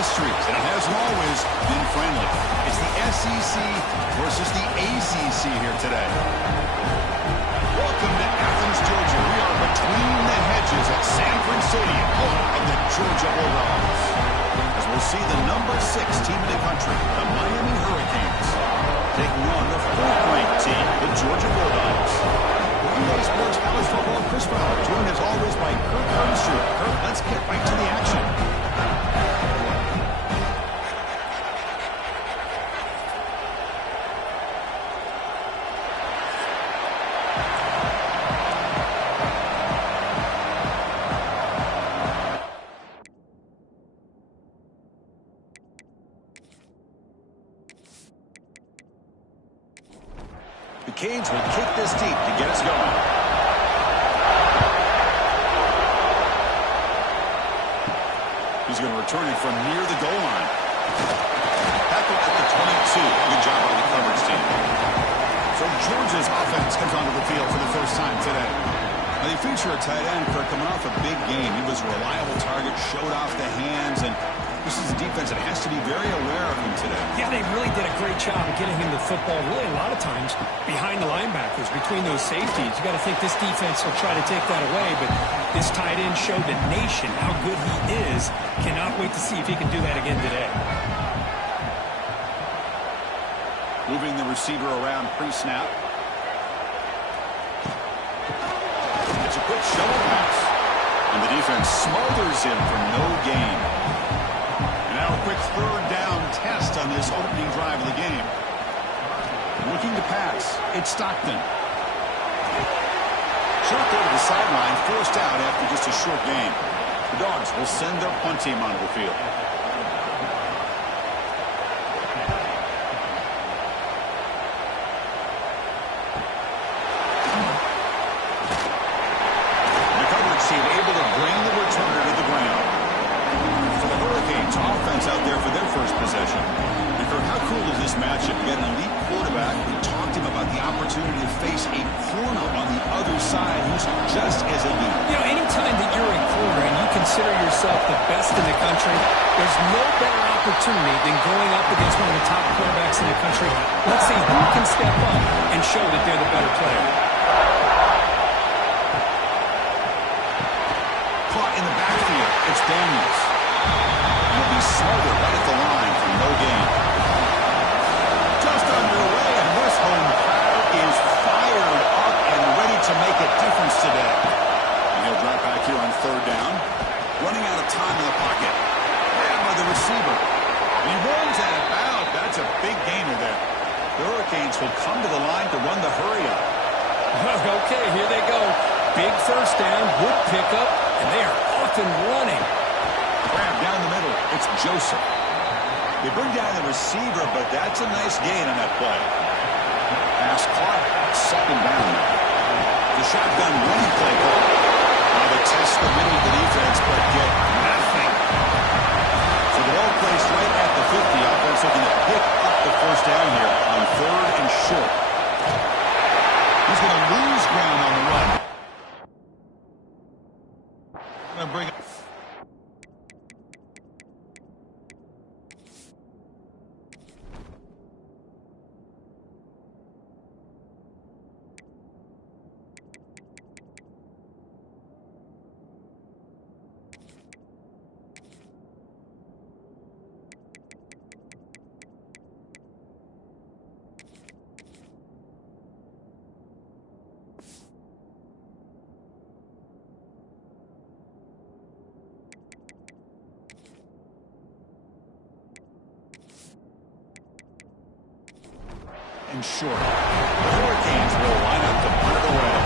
histories, and it hasn't always been friendly. It's the SEC versus the ACC here today. Welcome to Athens, Georgia. We are between the hedges at Sanford Stadium, home of the Georgia Bulldogs. As we'll see the number 6 team in the country, the Miami Hurricanes, taking on the 4th-ranked team, the Georgia Bulldogs. EA Sports College Football, Chris Fowler, joined as always by Kirk Herbstreit. Kirk, let's get right to the action. The Canes will kick this deep to get us going. He's going to return it from near the goal line. Tackled at the 22. Good job by the coverage team. So Georgia's offense comes onto the field for the first time today. Now they feature a tight end, Kirk, coming off a big game. He was a reliable target, showed off the hands, and this is a defense that has to be very aware of him today. Yeah, they really did a great job of getting him the football, really a lot of times behind the linebackers, between those safeties. You got to think this defense will try to take that away, but this tight end showed the nation how good he is. Cannot wait to see if he can do that again today. Moving the receiver around pre-snap. It's a quick shovel pass, and the defense smothers him for no gain. Now a quick 3rd down test on this opening drive of the game. Looking to pass. It's Stockton. Short throw to the sideline, forced out after just a short gain. The Dogs will send their punt team onto the field. The coverage team able to bring the returner to the ground. Hurricanes offense out there for their first possession. And Kirk, how cool is this matchup? You got an elite quarterback. We talked to him about the opportunity to face a corner on the other side who's just as elite. You know, anytime that you're a corner and you consider yourself the best in the country, there's no better opportunity than going up against one of the top quarterbacks in the country. Let's see who can step up and show that they're the better player. Caught in the backfield. It's Daniels. He'll be smothered right at the line for no gain. Just underway, and this home crowd is fired up and ready to make a difference today. And he'll drop back here on 3rd down. Running out of time in the pocket. Grabbed by the receiver. And he runs out of bounds. That's a big gainer there. The Hurricanes will come to the line to run the hurry up. Okay, here they go. Big 1st down, good pickup, and they are off and running. Grab down the middle. It's Joseph. They bring down the receiver, but that's a nice gain on that play. Pass caught. 2nd down now. The shotgun running play call. Now they test the middle of the defense, but get nothing. So the ball placed right at the 50. Offense looking to pick up the 1st down here on 3rd and short. He's going to lose ground on the run. Going to bring it. And short. The Hurricanes will line up to punt it away.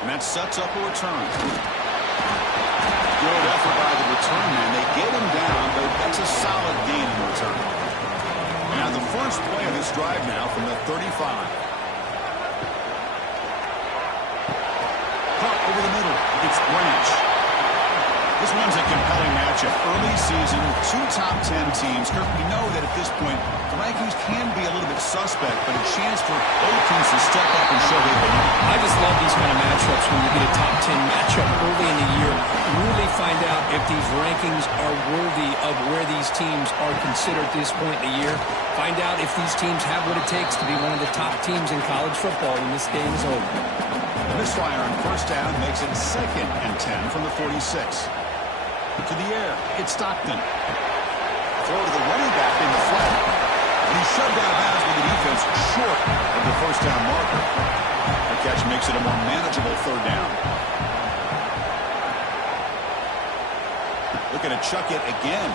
And that sets up a return. Good effort by the return man. They get him down, but that's a solid gain in return. Now the first play of this drive now from the 35. Caught over the middle. It's Branch. This one's a compelling matchup. Early season, 2 top 10 teams. Kirk, we know that at this point, the rankings can be a little bit suspect, but a chance for both teams to step up and show they belong. I just love these kind of matchups when you get a top 10 matchup early in the year. Really find out if these rankings are worthy of where these teams are considered at this point in the year. Find out if these teams have what it takes to be one of the top teams in college football when this game is over. The misfire on first down makes it 2nd and 10 from the 46. To the air, it's Stockton. Throw to the running back in the flat. And he's shoved out of bounds with the defense short of the first down marker. The catch makes it a more manageable 3rd down. Looking to chuck it again.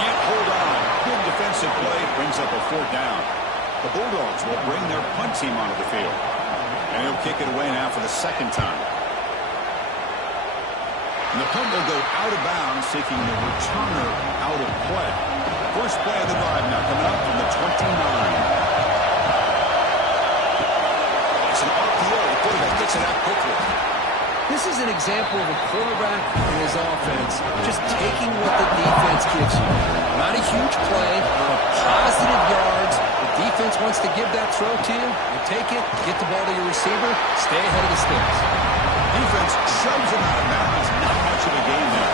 Can't hold on. Good defensive play brings up a 4th down. The Bulldogs will bring their punt team onto the field. And he'll kick it away now for the 2nd time. And the punt will go out of bounds, taking the returner out of play. First play of the drive now coming up from the 29. It's an RPO. The quarterback gets it out quickly. This is an example of a quarterback and his offense just taking what the defense gives you. Not a huge play, but positive yards. The defense wants to give that throw to you. You take it, get the ball to your receiver, stay ahead of the sticks. Defense shoves him out of bounds. Not much of a gain there.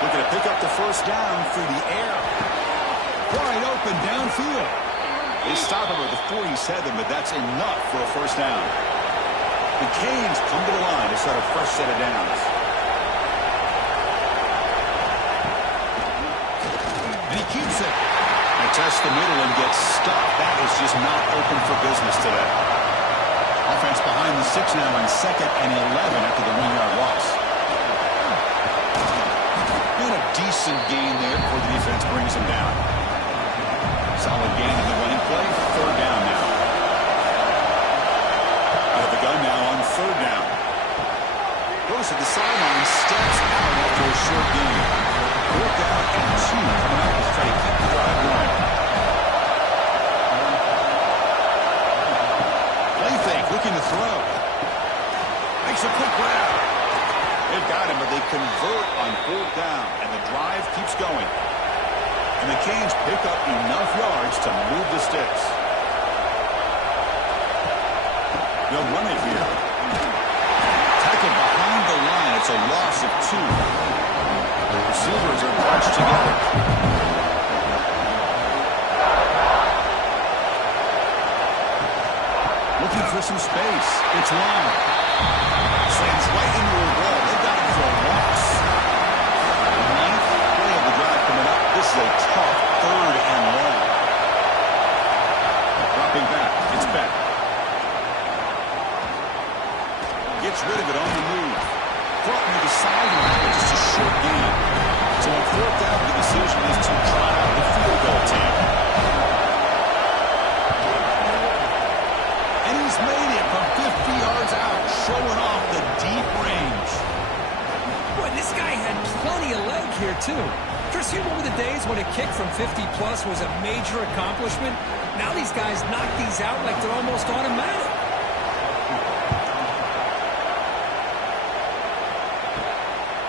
Looking to pick up the first down through the air. Wide open downfield. They stop him at the 47, but that's enough for a first down. The Canes come to the line to start a fresh set of downs. And he keeps it. They test the middle and gets stopped. That is just not open for business today. Offense behind the 6 now on 2nd and 11 after the 1-yard loss. And a decent gain there before the defense brings him down. Solid gain in the running play. 3rd down now. Out of the gun now on 3rd down. Goes to the sideline, steps out after a short gain. 4th down and 2 coming up to try to keep the drive going. Play fake, looking to throw. Makes a quick grab. They've got him, but they convert on 4th down, and the drive keeps going. And the Canes pick up enough yards to move the sticks. They'll run it here. Tackled behind the line. It's a loss of 2. The receivers are bunched together. Looking for some space. It's long. Slams right into a wall. They got him for a loss. The 9th play of the drive coming up. This is a tough 3rd and long. Dropping back. It's back. Gets rid of it on the move. Caught near the sideline, but just a short gain. So on 4th down, the decision is to try out the field goal team. And he's made it from 50 yards out, showing off the deep range. Boy, this guy had plenty of leg here, too. Chris, you remember the days when a kick from 50-plus was a major accomplishment? Now these guys knock these out like they're almost automatic.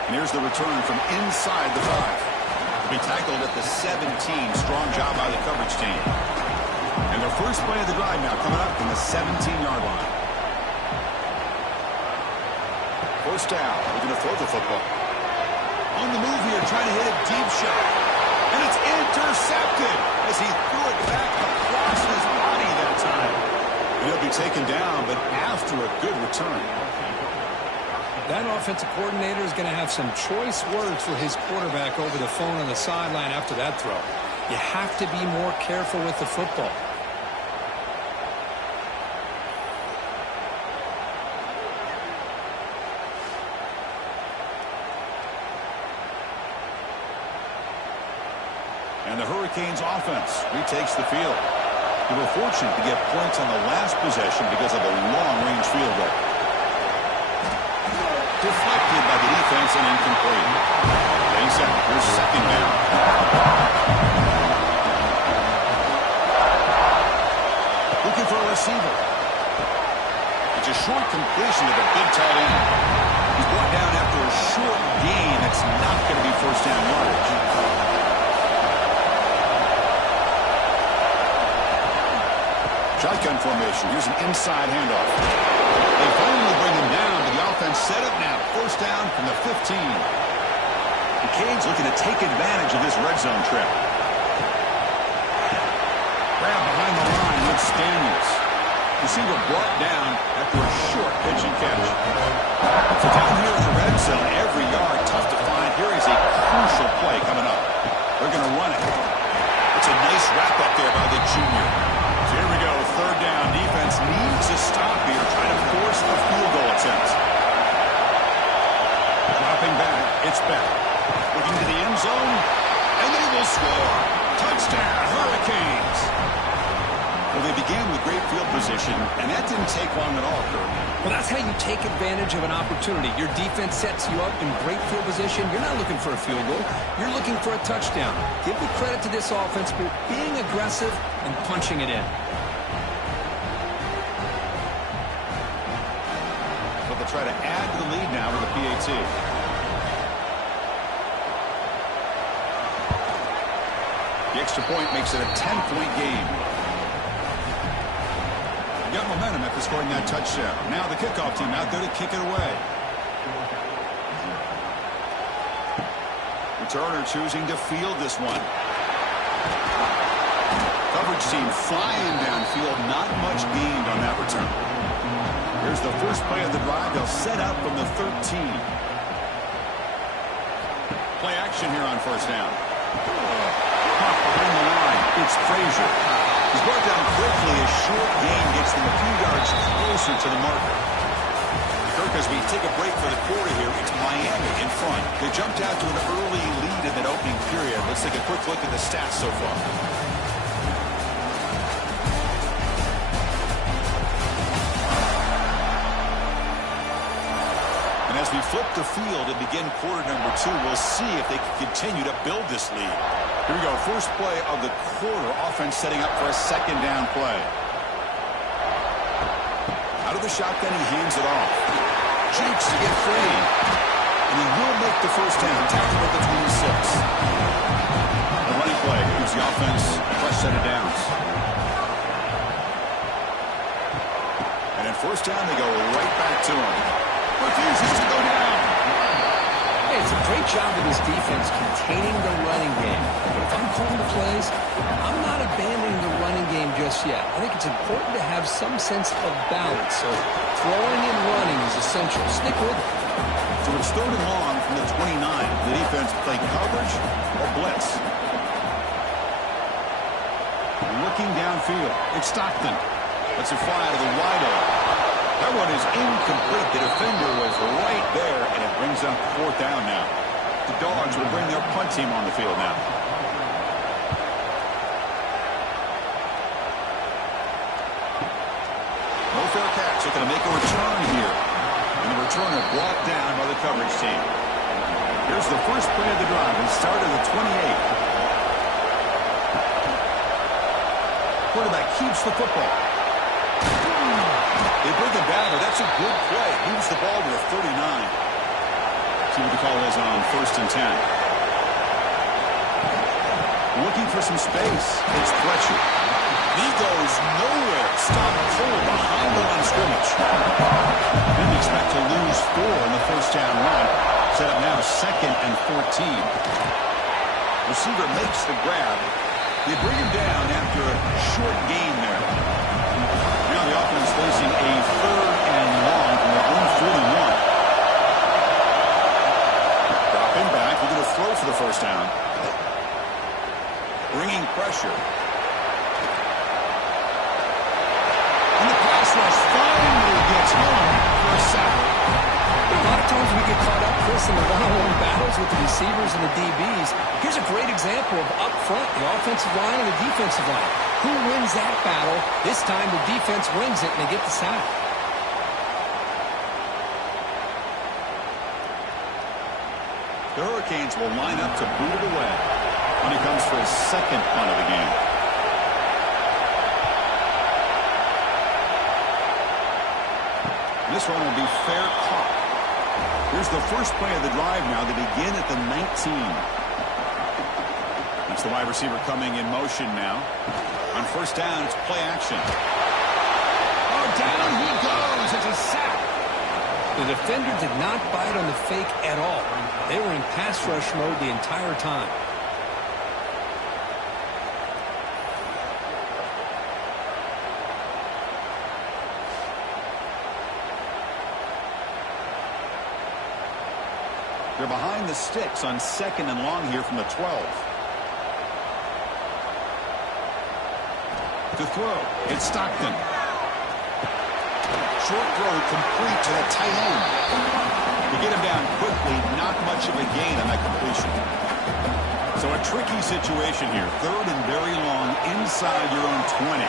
And here's the return from inside the 5. To be tackled at the 17. Strong job by the coverage team. And their first play of the drive now coming up from the 17-yard line. First down. Looking to throw the football. On the move here, trying to hit a deep shot. And it's intercepted as he threw it back across his body that time. He'll be taken down, but after a good return. That offensive coordinator is going to have some choice words for his quarterback over the phone on the sideline after that throw. You have to be more careful with the football. And the Hurricanes offense retakes the field. They were fortunate to get points on the last possession because of a long-range field goal. Deflected by the defense and incomplete. They set their 2nd down. Looking for a receiver. It's a short completion to the big tight end. He's brought down after a short gain. It's not going to be first down yardage. Shotgun formation. Here's an inside handoff. They finally bring him down, but the offense set up now. First down from the 15. The Canes looking to take advantage of this red zone trip. Grab behind the line with Daniels. Receiver brought down after a short pitch and catch. So down here in the red zone, every yard tough to find. Here is a crucial play coming up. They're going to run it. It's a nice wrap-up there by the junior. So here we go, third down. Defense needs a stop here, trying to force a field goal attempt. Dropping back, it's back. Looking to the end zone, and they will score. Touchdown, Hurricanes. Well, they began with great field position, and that didn't take long at all, Kurt. Well, that's how you take advantage of an opportunity. Your defense sets you up in great field position. You're not looking for a field goal. You're looking for a touchdown. Give the credit to this offense for being aggressive and punching it in. But they'll try to add to the lead now with a PAT. The extra point makes it a 10-point game. Got momentum after scoring that touchdown. Now the kickoff team out there to kick it away. Returner choosing to field this one. Coverage team flying downfield. Not much gained on that return. Here's the first play of the drive. They'll set up from the 13. Play action here on first down. Pop behind the line. It's Frazier. He's brought down quickly. A short gain gets them a few yards closer to the marker. Kirk, as we take a break for the quarter here, it's Miami in front. They jumped out to an early lead in that opening period. Let's take a quick look at the stats so far. And as we flip the field and begin quarter number 2, we'll see if they can continue to build this lead. Here we go, first play of the quarter. Offense setting up for a second down play. Out of the shotgun, he hands it off. Jakes to get free. And he will make the first down. Tackled at the 26. The running play gives the offense a fresh set of downs. And at first down, they go right back to him. Refuses to go down. Hey, it's a great job of this defense containing the running game. But if I'm calling the plays, I'm not abandoning the running game just yet. I think it's important to have some sense of balance. So throwing and running is essential. Stick with it. So it's third and long from the 29. The defense play coverage or blitz. Looking downfield. It's Stockton. Lets it fly to the wide. That one is incomplete. The defender was right there, and it brings up fourth down now. The Dogs will bring their punt team on the field now. No fair catch. Looking to make a return here. And the returner brought down by the coverage team. Here's the first play of the drive. It started at 28. Quarterback keeps the football. They bring him down, but that's a good play. Moves the ball to the 39. See what the call is on first and 10. Looking for some space. It's Fletcher. He goes nowhere. Stop cold behind the line of scrimmage. Didn't expect to lose 4 in the first down run. Set up now second and 14. Receiver makes the grab. They bring him down after a short gain there. Now the offense facing a third and long from their own 41. Dropping back. They're going to throw for the first down. Bringing pressure. And the pass rush finally gets home for a sack. A lot of times we get caught up, Chris, in the one-on-one battles with the receivers and the DBs. Here's a great example of up front, the offensive line and the defensive line. Who wins that battle? This time the defense wins it and they get the sack. The Hurricanes will line up to boot it away when he comes for his second punt of the game. This one will be fair caught. Here's the first play of the drive now. They begin at the 19. That's the wide receiver coming in motion now. On first down, it's play action. down he goes. It's a sack. The defender did not bite on the fake at all. They were in pass rush mode the entire time. They're behind the sticks on 2nd and long here from the 12. To throw, it's Stockton. Short throw complete to the tight end. To get him down quickly, not much of a gain on that completion. So a tricky situation here. 3rd and very long inside your own 20.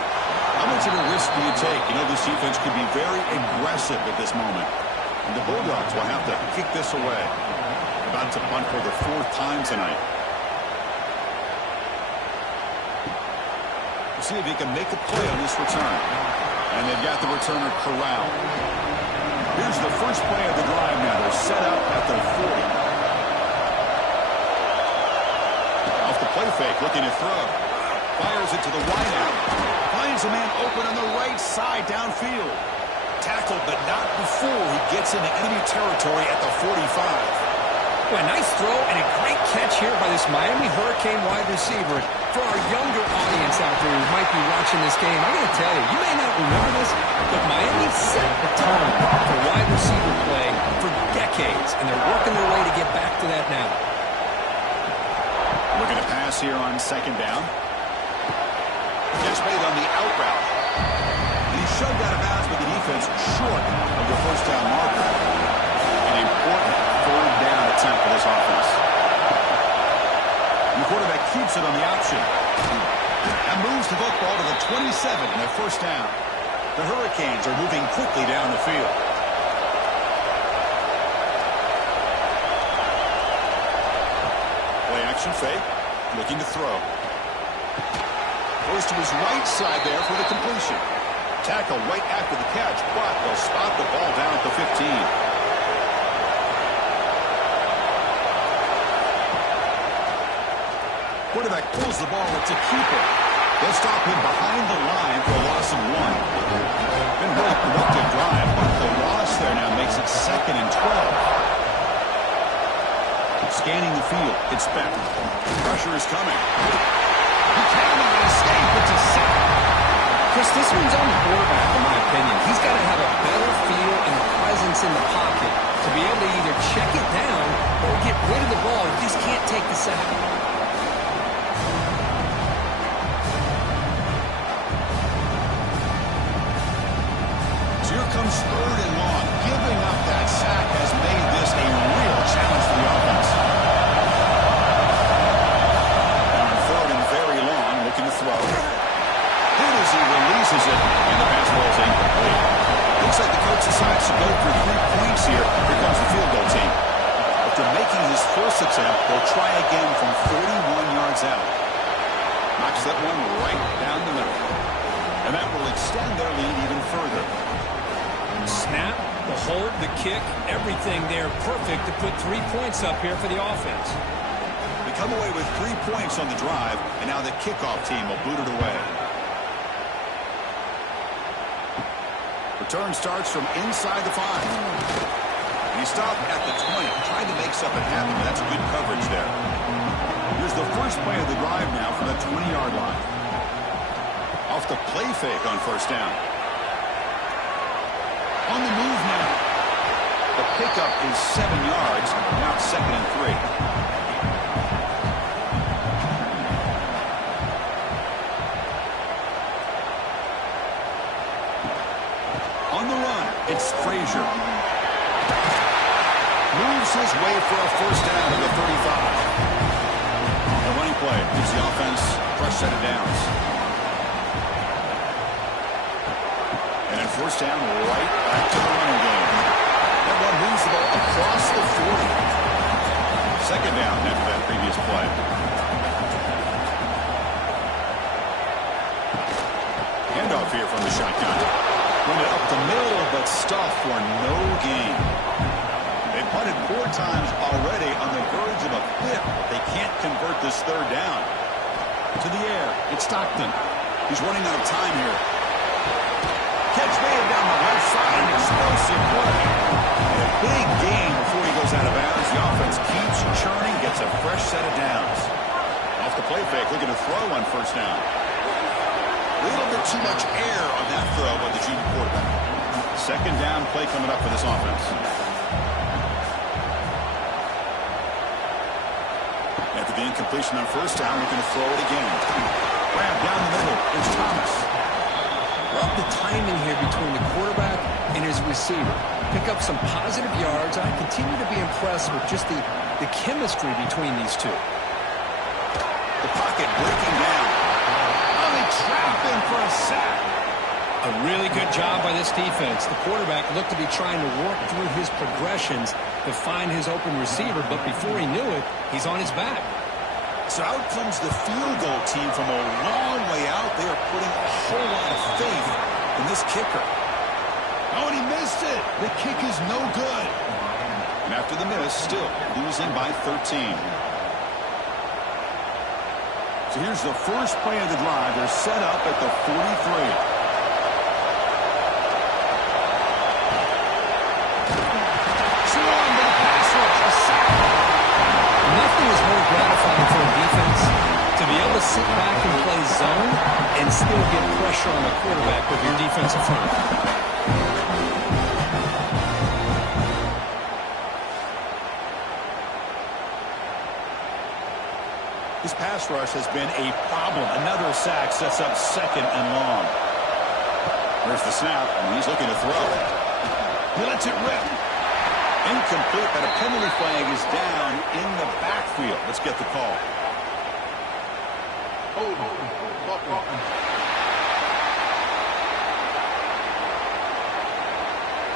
How much of a risk do you take? You know, this defense could be very aggressive at this moment. And the Bulldogs will have to kick this away. About to punt for the 4th time tonight. We'll see if he can make a play on this return. And they've got the returner corralled. Here's the first play of the drive now. They're set up at the 40. Off the play fake, looking to throw. Fires it to the wideout. Finds a man open on the right side downfield. Tackled, but not before he gets into enemy territory at the 45. Well, nice throw and a great catch here by this Miami Hurricane wide receiver. For our younger audience out there who might be watching this game, I'm going to tell you, you may not remember this, but Miami set the tone for wide receiver play for decades, and they're working their way to get back to that now. Looking to pass here on 2nd down. Just made on the out route. And he shoved out of bounds with the defense short of the 1st down marker. An important 3rd down attempt for this offense. And the quarterback keeps it on the option. And moves the football to the 27 and their 1st down. The Hurricanes are moving quickly down the field. Play action fake. Looking to throw. Goes to his right side there for the completion. Tackle right after the catch, but they'll spot the ball down at the 15. Quarterback pulls the ball. It's a keeper. They'll stop him behind the line for a loss of 1. Been a really productive drive, but the loss there now makes it 2nd and 12. Scanning the field. It's Beck. Pressure is coming. He cannot escape. It's a sack. Chris, this one's on the quarterback, in my opinion. He's got to have a better feel and presence in the pocket to be able to either check it down or get rid of the ball. He just can't take the sack. Comes 3rd and long. Giving up that sack has made this a real challenge for the offense. And on 3rd and very long, looking to throw. Good as he releases it, and the pass ball is incomplete. Looks like the coach decides to go for 3 points here. Here comes the field goal team. After making his first attempt, they'll try again from 41 yards out. Knocks that one right down the middle. And that will extend their lead even further. Snap, the hold, the kick, everything there perfect to put 3 points up here for the offense. They come away with 3 points on the drive, and now the kickoff team will boot it away. Return starts from inside the 5. And he stopped at the 20, trying to make something happen, but that's good coverage there. Here's the first play of the drive now from the 20-yard line. Off the play fake on 1st down. On the move now. The pickup is 7 yards. Now it's 2nd and 3. On the run, it's Frazier. Moves his way for a 1st down to the 35. The running play gives the offense a fresh set of downs. And then 1st down, right back to the running game. That one moves the ball across the 40. 2nd down after that previous play. Handoff here from the shotgun. Run it up the middle, but stuffed for no gain. They punted 4 times already on the verge of a 5th. They can't convert this 3rd down. To the air, it's Stockton. He's running out of time here. catch made down the left side. An explosive play. And a big gain before he goes out of bounds. The offense keeps churning, gets a fresh set of downs. Off the play fake, looking to throw on first down. A little bit too much air on that throw by the junior quarterback. Second down play coming up for this offense. After the incompletion on first down, looking to throw it again. Grab down the middle. Here's Thomas. Love the timing here between the quarterback and his receiver. Pick up some positive yards. I continue to be impressed with just the chemistry between these two. The pocket breaking down. Oh, they trap him for a sack. A really good job by this defense. The quarterback looked to be trying to work through his progressions to find his open receiver, but before he knew it, he's on his back. So out comes the field goal team from a long way out. They are putting a whole lot of faith in this kicker. Oh, and he missed it. The kick is no good. And after the miss, still losing by 13. So here's the first play of the drive. They're set up at the 43. Nothing is more gratifying for a defense to be able to sit back and play zone and still get pressure on the quarterback with your defensive front. This pass rush has been a problem. Another sack sets up second and long. There's the snap, and he's looking to throw. He lets it rip. Incomplete, but a penalty flag is down in the backfield. Let's get the call.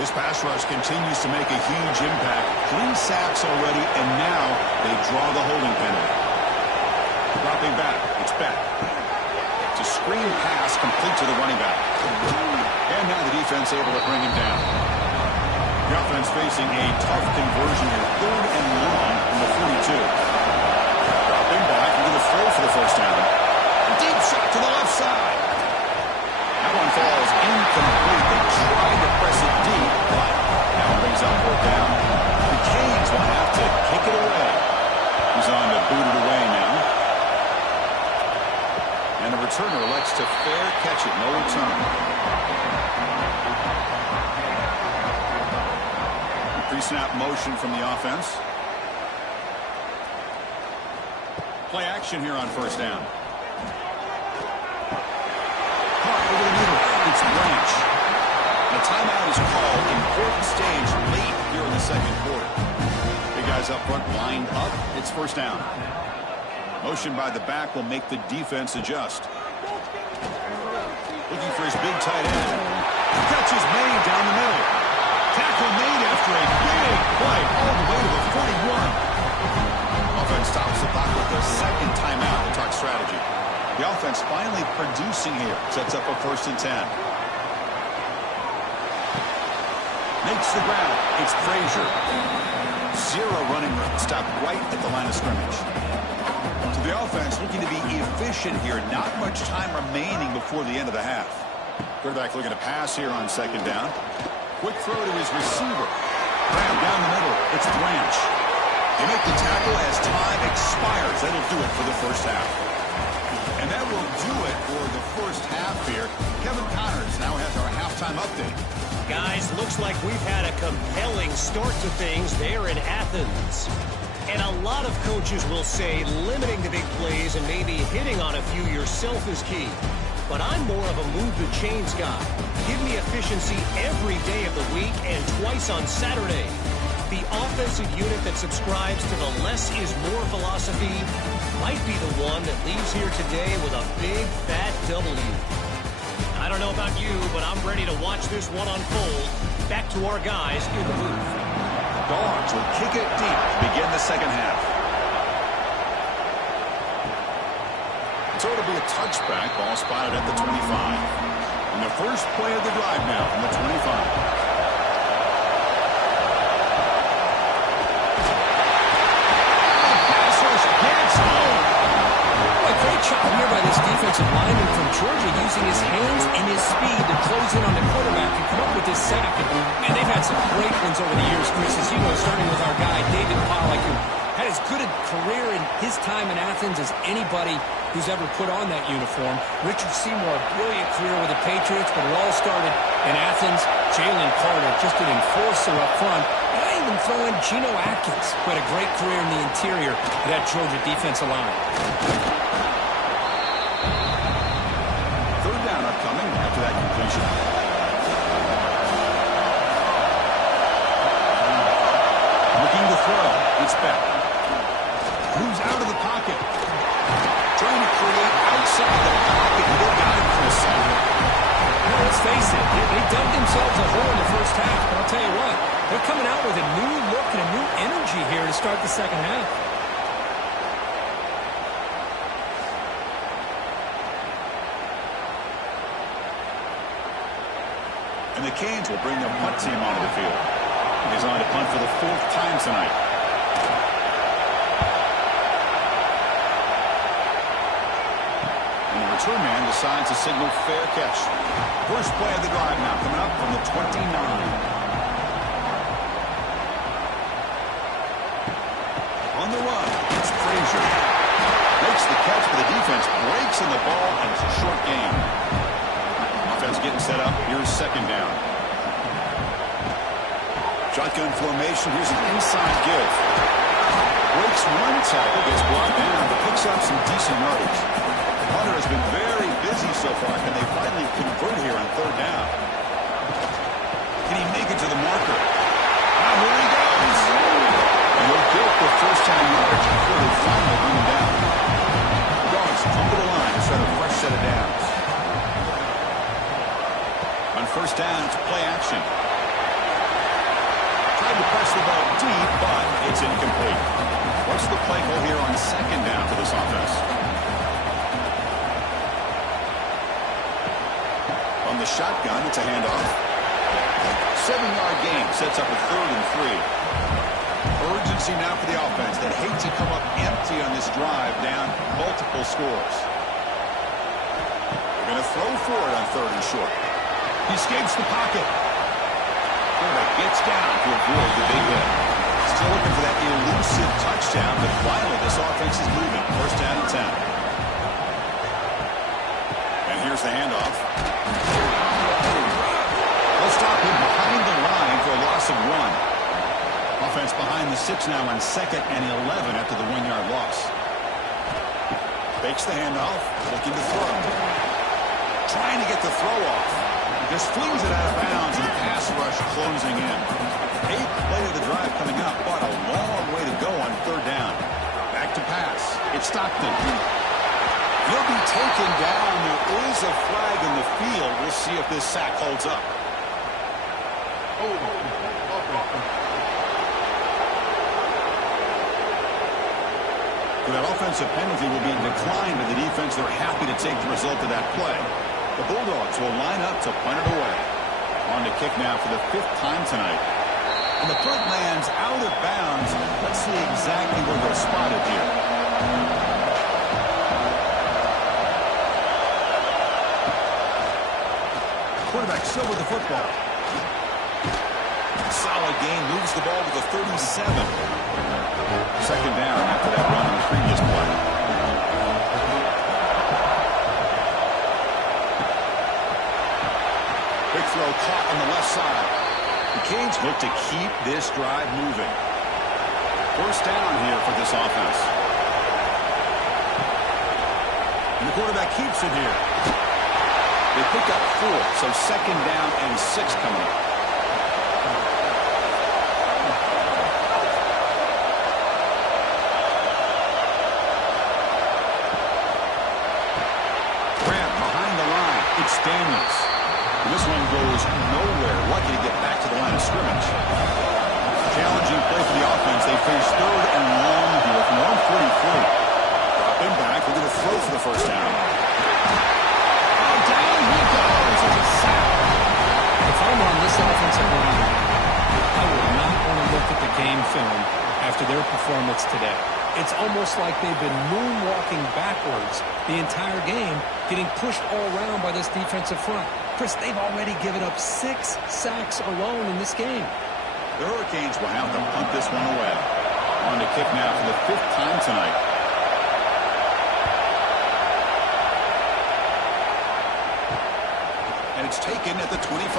This pass rush continues to make a huge impact. 3 sacks already, and now they draw the holding penalty. Dropping back, it's back. It's a screen pass complete to the running back. And now the defense able to bring him down. The offense facing a tough conversion here. 3rd and long from the 42. Dropping back, into the throw for the first down. A deep shot to the left side. That one falls incomplete. They tried to press it deep, but now it brings up 4th down. The Canes will have to kick it away. He's on to boot it away now. And the returner elects to fair catch it. No return. Pre-snap motion from the offense. Play action here on first down. Hart over the middle. It's Branch. The timeout is called. Important stage late here in the second quarter. Big guys up front lined up. It's first down. Motion by the back will make the defense adjust. Looking for his big tight end. Catch is made down the middle. Tackle made after a big play all the way to the 41. Offense stops the clock with their second timeout to talk strategy. The offense finally producing here. Sets up a 1st and 10. Makes the ground. It's Frazier. 0 running room. Stopped right at the line of scrimmage. So the offense looking to be efficient here. Not much time remaining before the end of the half. Quarterback looking to pass here on second down. Quick throw to his receiver. Grab down the middle. It's Branch. They make the tackle as time expires. That'll do it for the first half. And that will do it for the first half here. Kevin Connors now has our halftime update. Guys, looks like we've had a compelling start to things there in Athens. And a lot of coaches will say limiting the big plays and maybe hitting on a few yourself is key. But I'm more of a move the chains guy. Give me efficiency every day of the week and twice on Saturday. The offensive unit that subscribes to the less is more philosophy might be the one that leaves here today with a big fat W. I don't know about you, but I'm ready to watch this one unfold. Back to our guys in the booth. Dogs will kick it deep to begin the second half. So it'll be a touchback. Ball spotted at the 25. And the first play of the drive now from the 25. A great job here by this defensive lineman from Georgia using his hands and his speed to close in on the quarterback and come up with this sack. And, man, they've had some great ones over the years, Chris, as you know, starting with our guy, David Pollack, who had as good a career in his time in Athens as anybody who's ever put on that uniform. Richard Seymour, a brilliant career with the Patriots, but it all started in Athens. Jalen Carter, just an enforcer up front. And I even throw in Geno Atkins, who had a great career in the interior of that Georgia defensive line. Third down upcoming after that completion. Looking to throw. It's back. Moves out of the pocket. Trying to create outside the pocket. Good guy, Chris. Let's face it, they dug themselves a hole in the first half, but I'll tell you what, they're coming out with a new look and a new energy here to start the second half. And the Canes will bring their punt team onto the field. He's on to punt for the fourth time tonight. And the return man decides to signal fair catch. First play of the drive now, coming up from the 29. On the run, it's Frazier. Makes the catch, but the defense breaks in the ball, and it's a short gain. Offense getting set up. Here's second down. Shotgun formation. Here's an inside give. Breaks one tackle, gets brought down, but picks up some decent yardage. Hunter has been very busy so far. Can they finally convert here on third down? Can he make it to the marker? Now here he goes. And he'll get the first time yardage before they finally bring him down. Dogs come to the line to start a fresh set of downs. On first down, it's play action. Tried to press the ball deep, but it's incomplete. What's the play call here on second down for this offense? On the shotgun, it's a handoff. 7-yard gain sets up a 3rd and 3. Urgency now for the offense that hate to come up empty on this drive, down multiple scores. They're going to throw for it on 3rd and short. He escapes the pocket. Quarterback gets down to avoid the big hit. Still looking for that elusive touchdown, but finally this offense is moving. First down and 10. And here's the handoff. They'll stop him behind the line for a loss of 1. Offense behind the 6 now on 2nd and 11 after the 1-yard loss. Fakes the handoff, looking to throw. Trying to get the throw off. Just flings it out of bounds, and the pass rush closing in. 8th play of the drive coming up, but a long way to go on third down. Back to pass. It's Stockton. He'll be taken down. There is a flag in the field. We'll see if this sack holds up. That offensive penalty will be declined by the defense. They're happy to take the result of that play. The Bulldogs will line up to punt it away. On to kick now for the 5th time tonight. And the punt lands out of bounds. Let's see exactly where they're spotted here. Quarterback still with the football. Solid gain, moves the ball to the 37. Second down after that run in the previous play. Quick throw caught on the left side. The Canes look to keep this drive moving. First down here for this offense. And the quarterback keeps it here. They pick up 4, so second down and 6 coming up. It's Daniels. And this one goes nowhere. Lucky to get back to the line of scrimmage. Challenging play for the offense. They finish 3rd and long here with 1:43. Drop him back. We're going to throw for the first down. Oh, down he goes. It's a sack. If I'm on this offensive line, I would not want to look at the game film after their performance today. It's almost almost like they've been moonwalking backwards the entire game, getting pushed all around by this defensive front. Chris, they've already given up 6 sacks alone in this game. The Hurricanes will have to punt this one away. On to kick now for the 5th time tonight. And it's taken at the 25.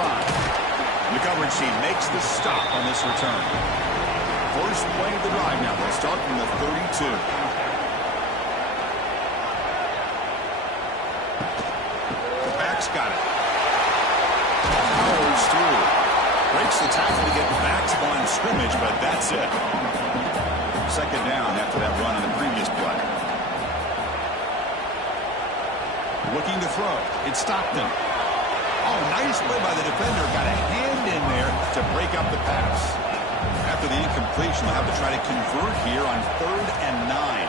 The coverage team makes the stop on this return. First play of the drive now. They'll start from the 32. The back's got it. Powers through. Breaks the tackle to get back to the line of scrimmage, but that's it. Second down after that run on the previous play. Looking to throw. It's Stockton. Oh, nice play by the defender. Got a hand in there to break up the pass. After the incompletion, they'll have to try to convert here on 3rd and 9.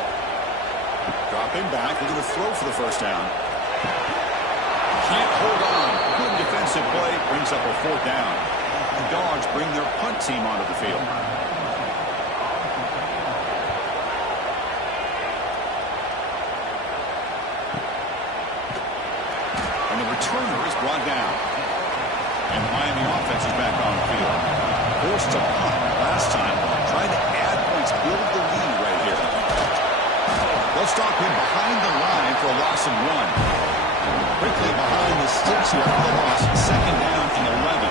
Dropping back. They're going to throw for the first down. Can't hold on. Good defensive play. Brings up a 4th down. The Dogs bring their punt team onto the field. And the returner is brought down. And the Miami offense is back on the field. Forced to punt last time. Trying to add points, build the lead right here. They'll stop him behind the line for a loss of 1. Quickly behind the sticks here for the loss. 2nd down and 11.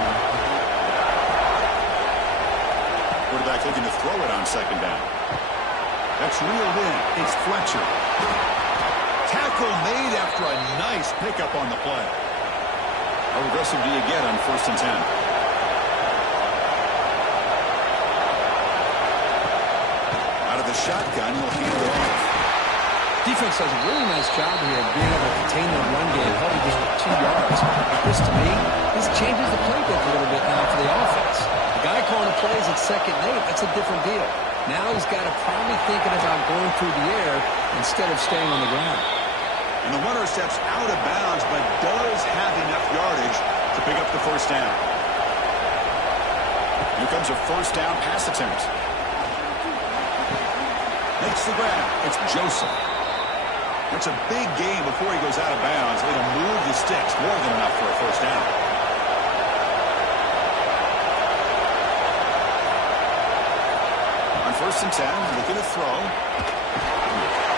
Quarterback looking to throw it on 2nd down. That's reeled in. It's Fletcher. Tackle made after a nice pickup on the play. How aggressive do you get on 1st and 10? Out of the shotgun, he'll hand it off. Defense does a really nice job here of being able to contain the run game, probably just with 2 yards. This, to me, this changes the playbook a little bit now for the offense. The guy calling the plays at 2nd and 8, that's a different deal. Now he's got to probably thinking about going through the air instead of staying on the ground. And the runner steps out of bounds, but does have enough yardage to pick up the first down. Here comes a first down pass attempt. Makes the grab. It's Joseph. It's a big gain before he goes out of bounds. It'll move the sticks more than enough for a first down. On 1st and 10, looking to throw.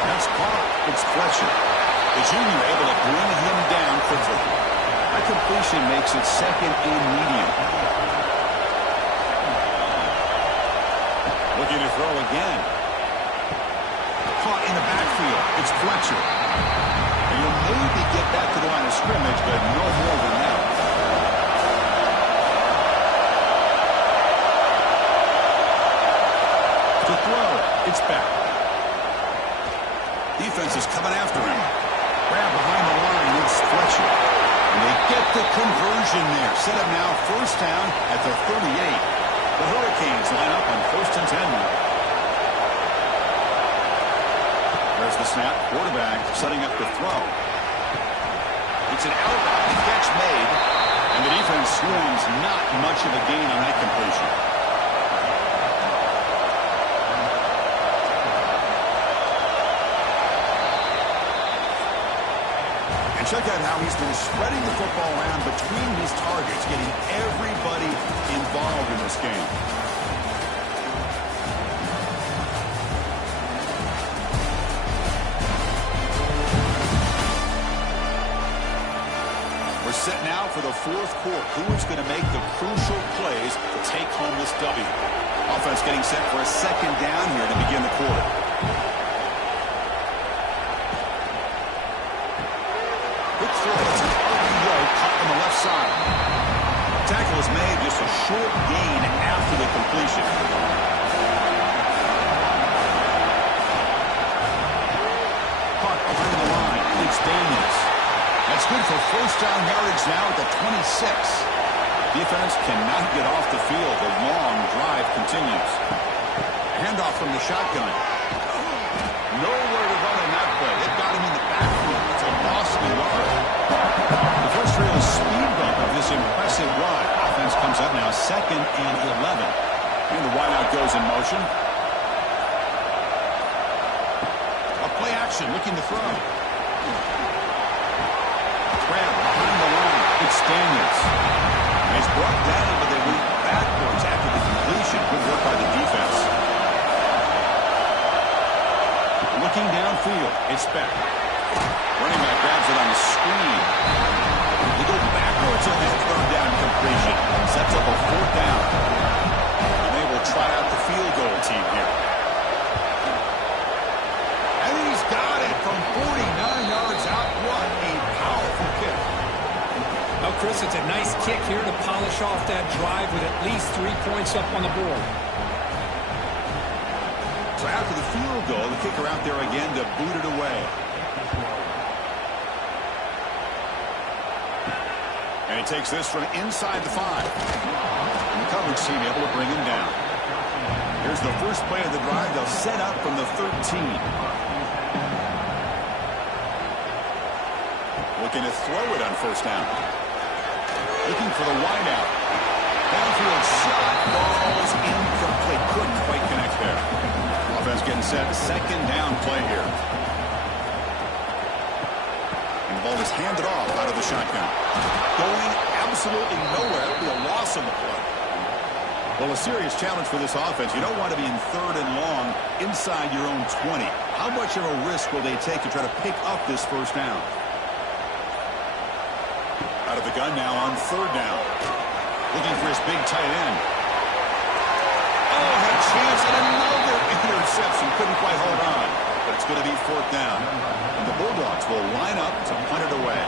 That's caught. It's Fletcher. The junior able to bring him down quickly. That completion makes it 2nd and medium. Looking to throw again. Caught in the backfield. It's Fletcher. And he'll maybe get back to the line of scrimmage, but no more than that. To throw. It's back. Defense is coming after him. Grab behind the line. It's Fletcher. And they get the conversion there. Set up now 1st down at the 38. The Hurricanes line up on 1st and 10 now. There's the snap. Quarterback setting up the throw. It's an outbound catch made. And the defense swarms. Not much of a gain on that completion. And check out how he's been spreading the football around between his targets, getting everybody involved in this game. We're set now for the 4th quarter. Who is going to make the crucial plays to take home this W? Offense getting set for a 2nd down here to begin the quarter. Quick throw. It's an RPO cut on the left side. Tackle is made, just a short gain after the completion. Caught behind the line. It's Daniels. That's good for first down yardage now at the 26. Defense cannot get off the field. The long drive continues. Handoff from the shotgun. Nowhere to run on that play. It got him in the backfield. It's a loss of a yard. The first real speed bump of this impressive run. Offense comes up now 2nd and 11. And the wideout goes in motion. action, looking to throw. Grab behind the line. It's Daniels. And he's brought down, but they went backwards after the completion. Good work by the defense. Looking downfield, it's Beck. Running back grabs it on the screen. They go backwards on that third down completion. Sets up a fourth down. And they will try out the field goal team here. And he's got it from 49 yards out. What a powerful kick. Well, Chris, it's a nice kick here to polish off that drive with at least 3 points up on the board. So after the field goal, the kicker out there again to boot it away. And he takes this from inside the 5. And the coverage team able to bring him down. Here's the first play of the drive. They'll set up from the 13. Looking to throw it on first down. Looking for the wideout. Downfield shot. Ball's incomplete. Couldn't quite connect there. Offense getting set. Second down play here. And the ball is handed off out of the shotgun. Going absolutely nowhere. It'll be a loss on the play. Well, a serious challenge for this offense. You don't want to be in third and long inside your own 20. How much of a risk will they take to try to pick up this first down? Out of the gun now on third down. Looking for his big tight end. Oh, had a chance at another interception. Couldn't quite hold on. But it's going to be fourth down. And the Bulldogs will line up to punt it away.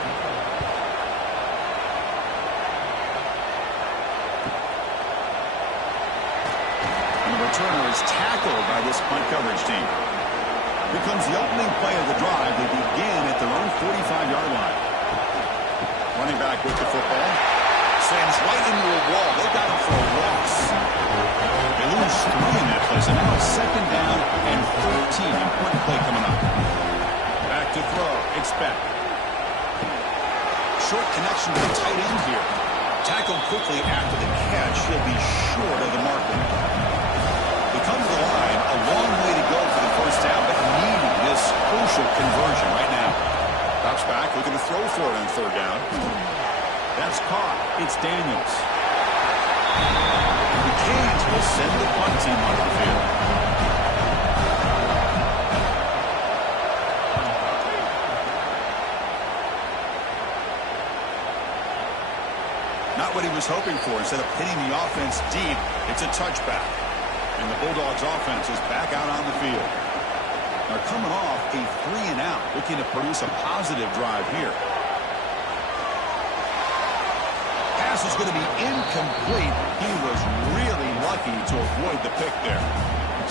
And the returner is tackled by this punt coverage team. Here comes the opening play of the drive. They begin at their own 45-yard line. Running back with the football. Sends right into a wall. They got him for a loss. They lose 3 in that play. So now it's second down and 13. Important play coming up. Back to throw. It's Beck. Short connection to the tight end here. Tackled quickly after the catch. He'll be short of the marker. They come to the line. A long way to go for the first down, but needing this crucial conversion right now. Drops back, looking to throw for it on third down. That's caught. It's Daniels. The Canes will send the punt team onto the field. Not what he was hoping for. Instead of hitting the offense deep, it's a touchback. And the Bulldogs offense is back out on the field. They're coming off a 3-and-out, looking to produce a positive drive here. Pass is going to be incomplete. He was really lucky to avoid the pick there.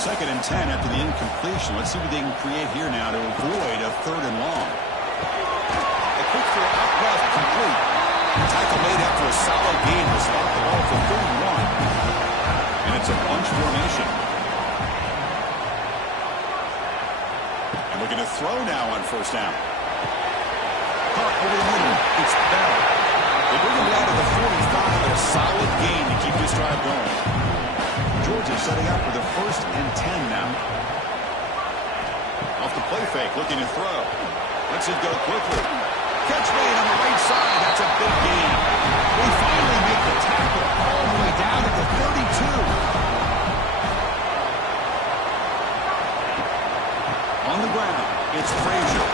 2nd and 10 after the incompletion. Let's see what they can create here now to avoid a 3rd and long. A quick throw out left, complete. Tackle made after a solid gain to stop the ball for 31. And it's a bunch formation. Looking to throw now on first down. Caught over the middle. It's Bell. They bring him down to the 45. A solid gain to keep this drive going. Georgia setting up for the 1st and 10 now. Off the play fake, looking to throw. Lets it go quickly. Catch made on the right side. That's a big gain. They finally make the tackle all the way down at the 32. On the ground, it's Frazier.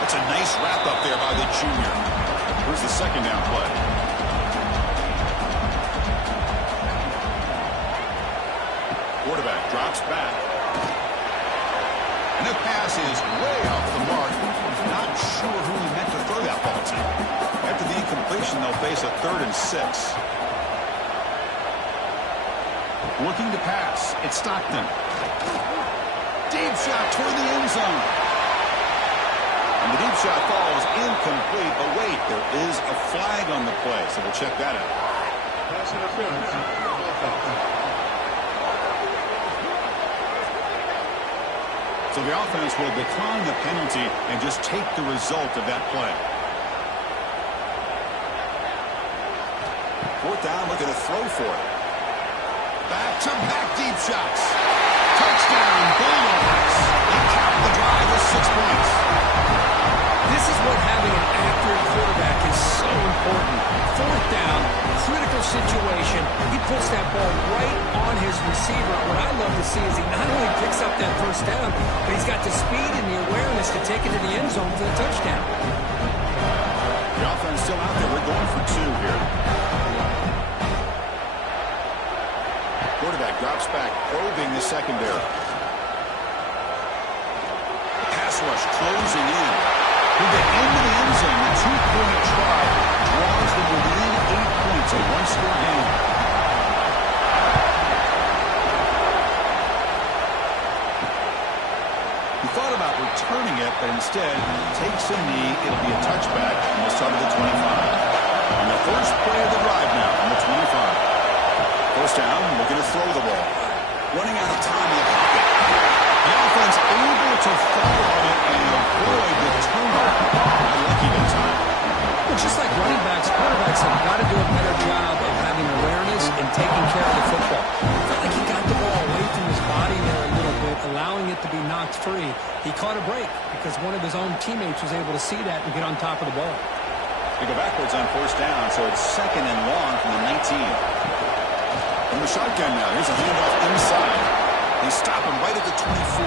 That's a nice wrap up there by the junior. Here's the second down play. Quarterback drops back. And the pass is way off the mark. Not sure who he meant to throw that ball to. After the incompletion, they'll face a 3rd and 6. Looking to pass. It's Stockton. Deep shot toward the end zone. And the deep shot falls incomplete. But wait, there is a flag on the play, so we'll check that out. Pass interference. So the offense will decline the penalty and just take the result of that play. 4th down, looking to throw for it. Back-to-back deep shots. Touchdown, Bulldogs. They cap the drive with 6 first down, but he's got the speed and the awareness to take it to the end zone for the touchdown. The offense still out there. We're going for 2 here. Quarterback drops back, probing the secondary. Pass rush closing in. With the end of the end zone, the 2-point try draws them within 8 points, a 1-score game. He thought about returning it, but instead takes a knee. It'll be a touchback, and we'll start at the 25. On the first play of the drive now, on the 25. First down, looking to throw the ball. Running out of time in the pocket. The offense able to fall on it and avoid the turnover. Not lucky that time. Well, just like running backs, quarterbacks have got to do a better job of having awareness and taking care of the football. I felt like he got the ball away from his body there a little bit, allowing it to be knocked free. He caught a break because one of his own teammates was able to see that and get on top of the ball. They go backwards on first down, so it's 2nd and long from the 19. From the shotgun now, here's a handoff inside. They stop him right at the 24.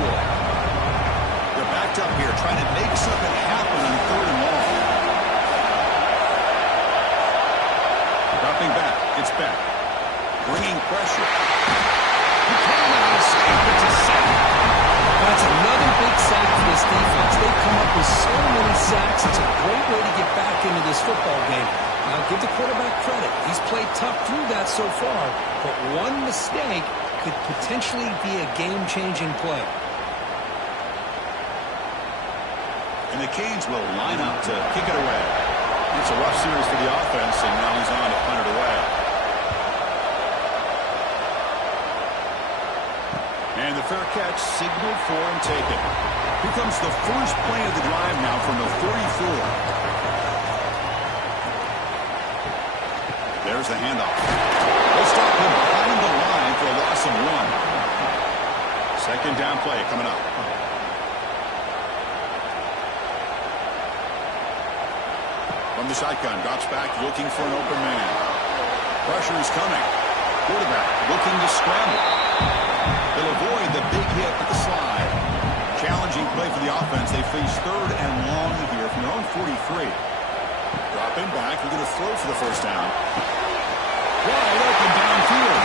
They're backed up here, trying to make something happen on 3rd and long. Dropping back, it's back. Bringing pressure. He can't escape, it's a sack. That's another big sack for this defense. They've come up with so many sacks. It's a great way to get back into this football game. Now, give the quarterback credit. He's played tough through that so far, but one mistake could potentially be a game-changing play. And the Canes will line up to kick it away. It's a rough series for the offense, and now he's on to punt it away. And the fair catch signaled for and taken. Here comes the first play of the drive now from the 34. There's the handoff. They'll stop him behind the line for a loss of 1. 2nd down play coming up. From the shotgun, drops back, looking for an open man. Pressure is coming. Quarterback looking to scramble. They'll avoid the big hit with the slide. Challenging play for the offense. They face 3rd and long here from their own 43. Dropping back, looking to throw for the first down. Wide open downfield.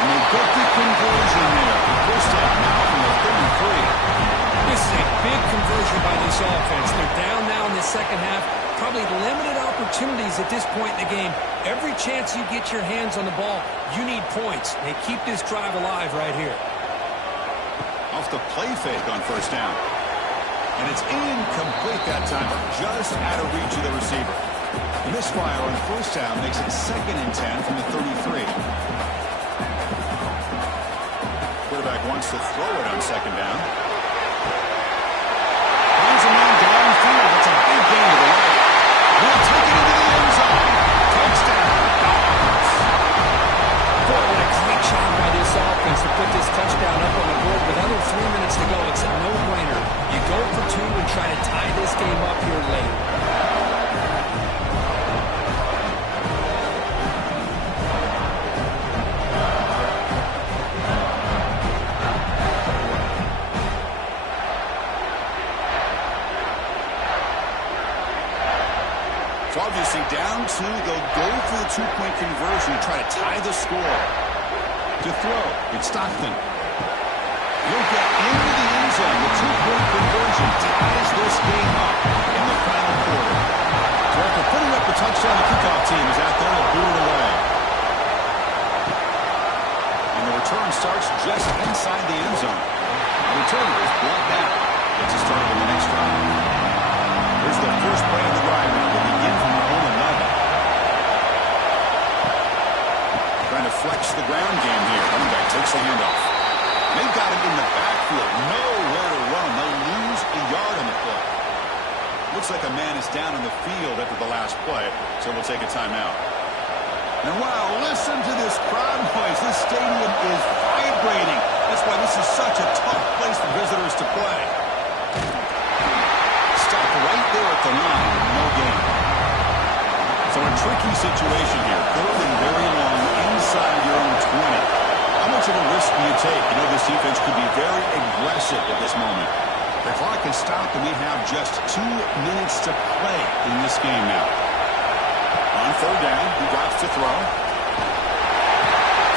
And they get the conversion there. First down now from the 33. This is a big conversion by this offense. They're down now in the second half. Probably limited opportunities at this point in the game. Every chance you get your hands on the ball, you need points. They keep this drive alive right here. Off the play fake on first down. And it's incomplete that time, just out of reach of the receiver. The misfire on first down makes it 2nd and 10 from the 33. Quarterback wants to throw it on 2nd down. Finds a man downfield. It's a big gain to the right. We'll take it into the end zone. Touchdown, Dogs. Boy, what a great job by this offense to put this touchdown up on the board with under 3 minutes to go. It's a no-brainer. You go for 2 and try to tie this game up here late. So obviously down 2, they'll go for the 2-point conversion to try to tie the score. To throw, it's Stockton. He'll get into the end zone. The 2-point conversion ties this game up in the final quarter. So after putting up the touchdown, the kickoff team is out there to boot it away. And the return starts just inside the end zone. The return is brought back. Gets us started in the next drive. Here's the first play of the drive now. They begin from their own 11. Trying to flex the ground game here. Running back takes the handoff. They've got him in the backfield. Nowhere to run. They'll lose a yard on the play. Looks like a man is down in the field after the last play, so we'll take a timeout. And wow, listen to this crowd noise. This stadium is vibrating. That's why this is such a tough place for visitors to play. Stopped right there at the line. No gain. So a tricky situation here. 3rd and very long inside your own 20. I'm much of a risk do you take? You know, this defense could be very aggressive at this moment. The clock is stopped, and we have just 2 minutes to play in this game now. On third down, he drops to throw.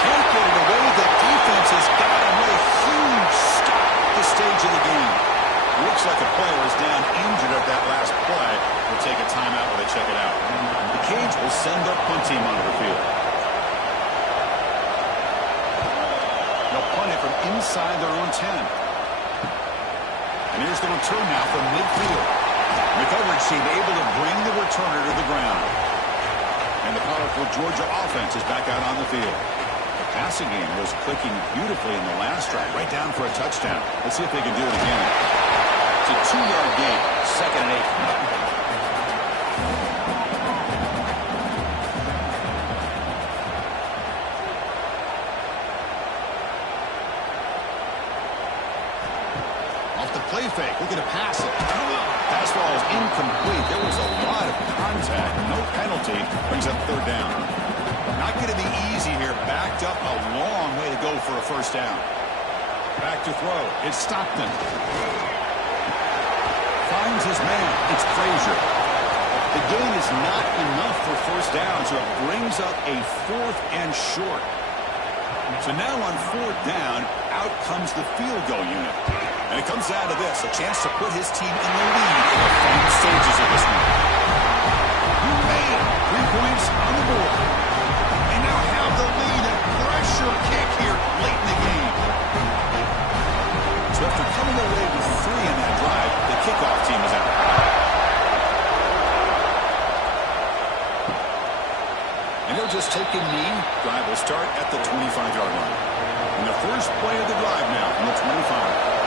Can't get it away. The defense has got him with a huge stop at this stage of the game. Looks like a player is down injured at that last play. We'll take a timeout while they check it out. The Canes will send their punt team onto the field. They'll punt it from inside their own 10. And here's the return now from midfield. McElridge seemed able to bring the returner to the ground. And the powerful Georgia offense is back out on the field. The passing game was clicking beautifully in the last drive, right down for a touchdown. Let's see if they can do it again. It's a 2-yard gain, 2nd and 8. Play fake, looking to pass it. Pass ball is incomplete. There was a lot of contact. No penalty. Brings up third down. Not going to be easy here. Backed up a long way to go for a first down. Back to throw. It's Stockton. Finds his man. It's Frazier. The gain is not enough for first down, so it brings up a 4th and short. So now on 4th down, out comes the field goal unit. And it comes down to this, a chance to put his team in the lead in the final stages of this one. You made it. 3 points on the board. And now have the lead, a pressure kick here late in the game. So after coming away with 3 in that drive, the kickoff team is out. And they'll just take a knee. Drive will start at the 25-yard line. And the first play of the drive now from the 25.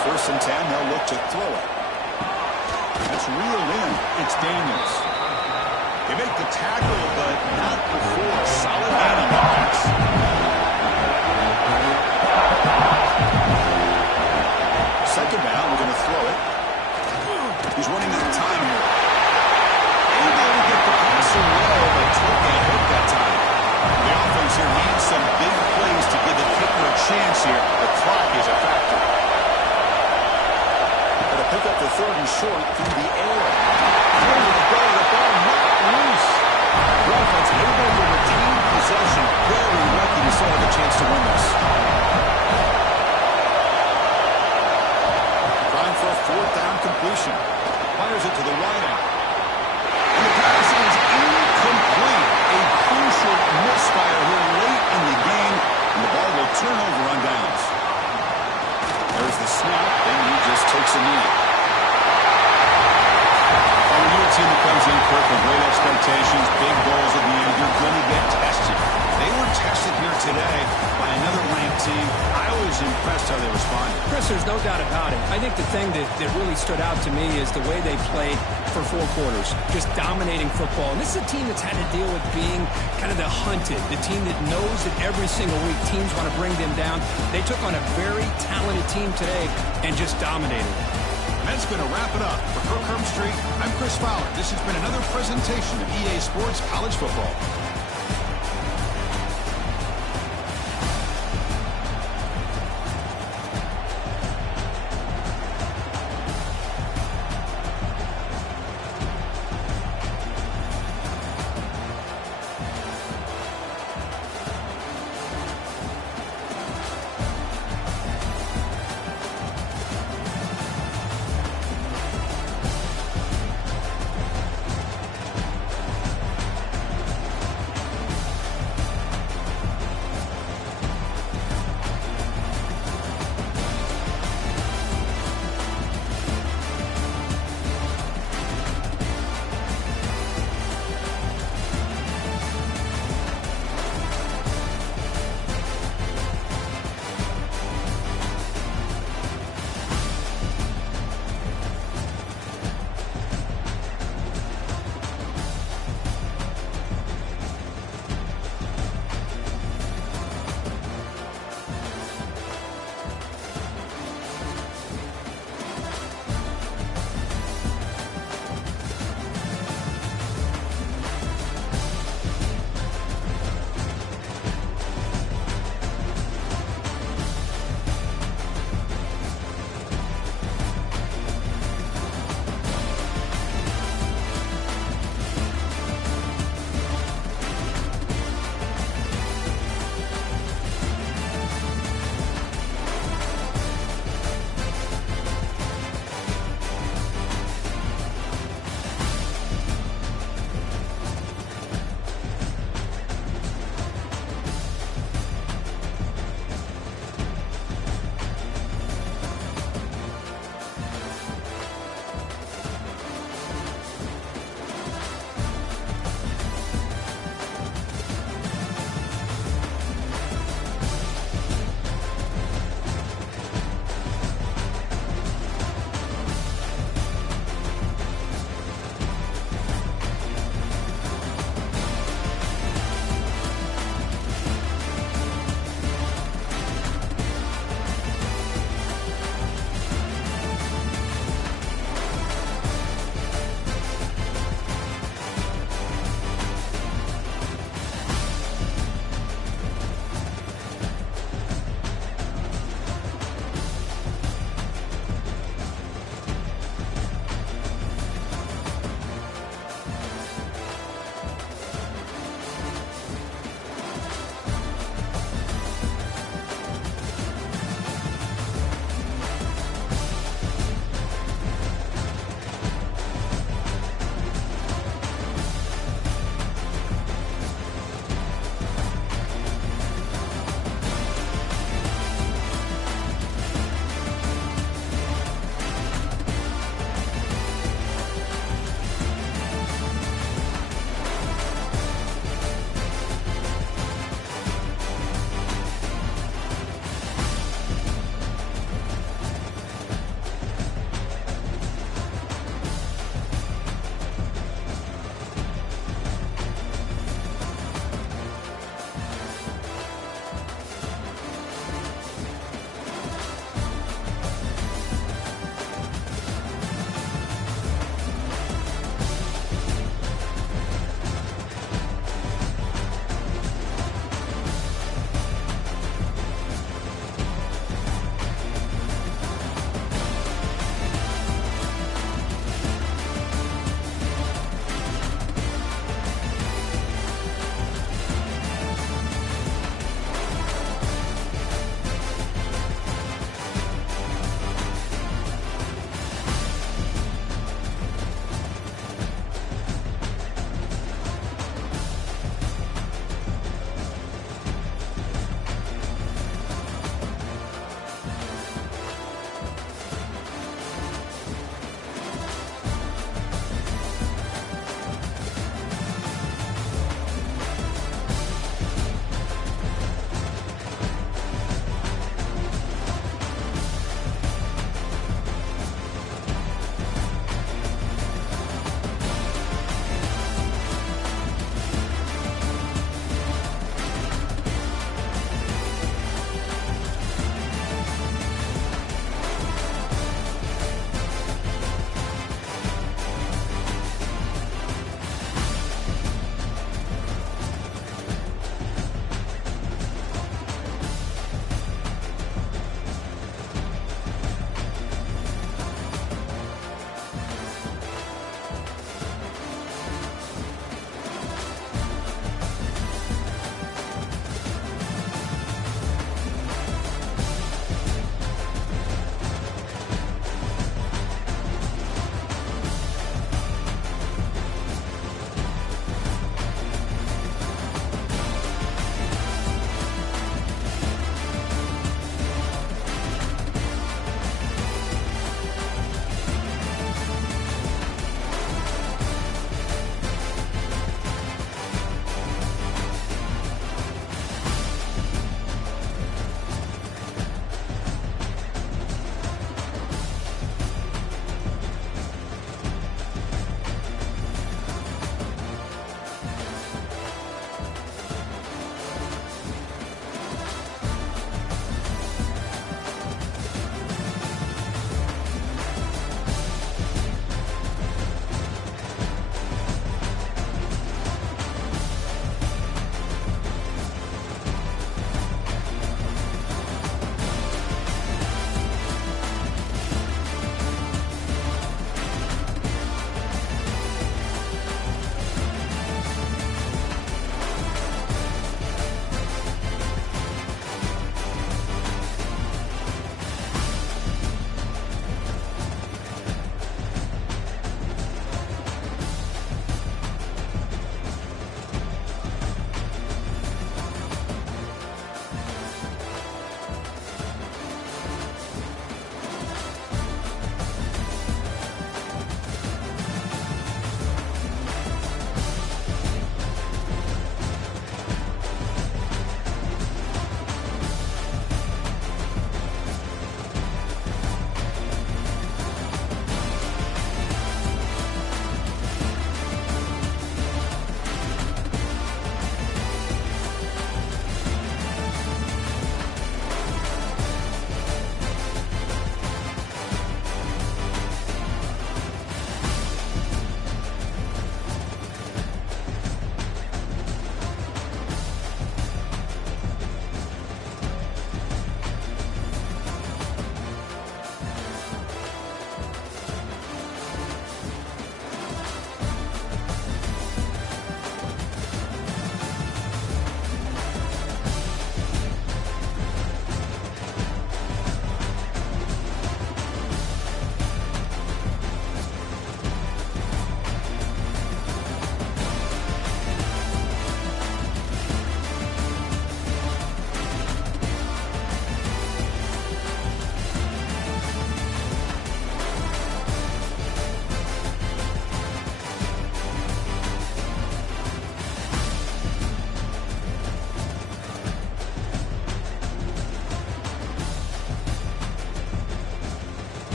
1st and 10, they'll look to throw it. That's reeled in. It's Daniels. They make the tackle, but not before. Solid gain on the pass. Second down, we're going to throw it. He's running out of time here. Able to get the pass away, but took a hit that time. The offense here needs some big plays to give the kicker a chance here. The clock is a factor. Pick up the 3rd and short through the air. Over the goal, the ball not loose. The offense able to retain possession. Very lucky to still have a chance to win this. Trying for a 4th down completion. Fires it to the right out. And the pass is incomplete. A crucial misfire here late in the game. And the ball will turn over on downs. There's the snap, and he just takes a knee. When you're a team that comes in, Kirk, with great expectations, big goals at the end, you're going to get tested. They were tested here today by another ranked team. I was impressed how they responded. Chris, there's no doubt about it. I think the thing that really stood out to me is the way they played for 4 quarters, just dominating football. And this is a team that's had to deal with being kind of the hunted, the team that knows that every single week teams want to bring them down. They took on a very talented team today and just dominated. That's going to wrap it up. For Kirk Herbstreit, I'm Chris Fowler. This has been another presentation of EA Sports College Football.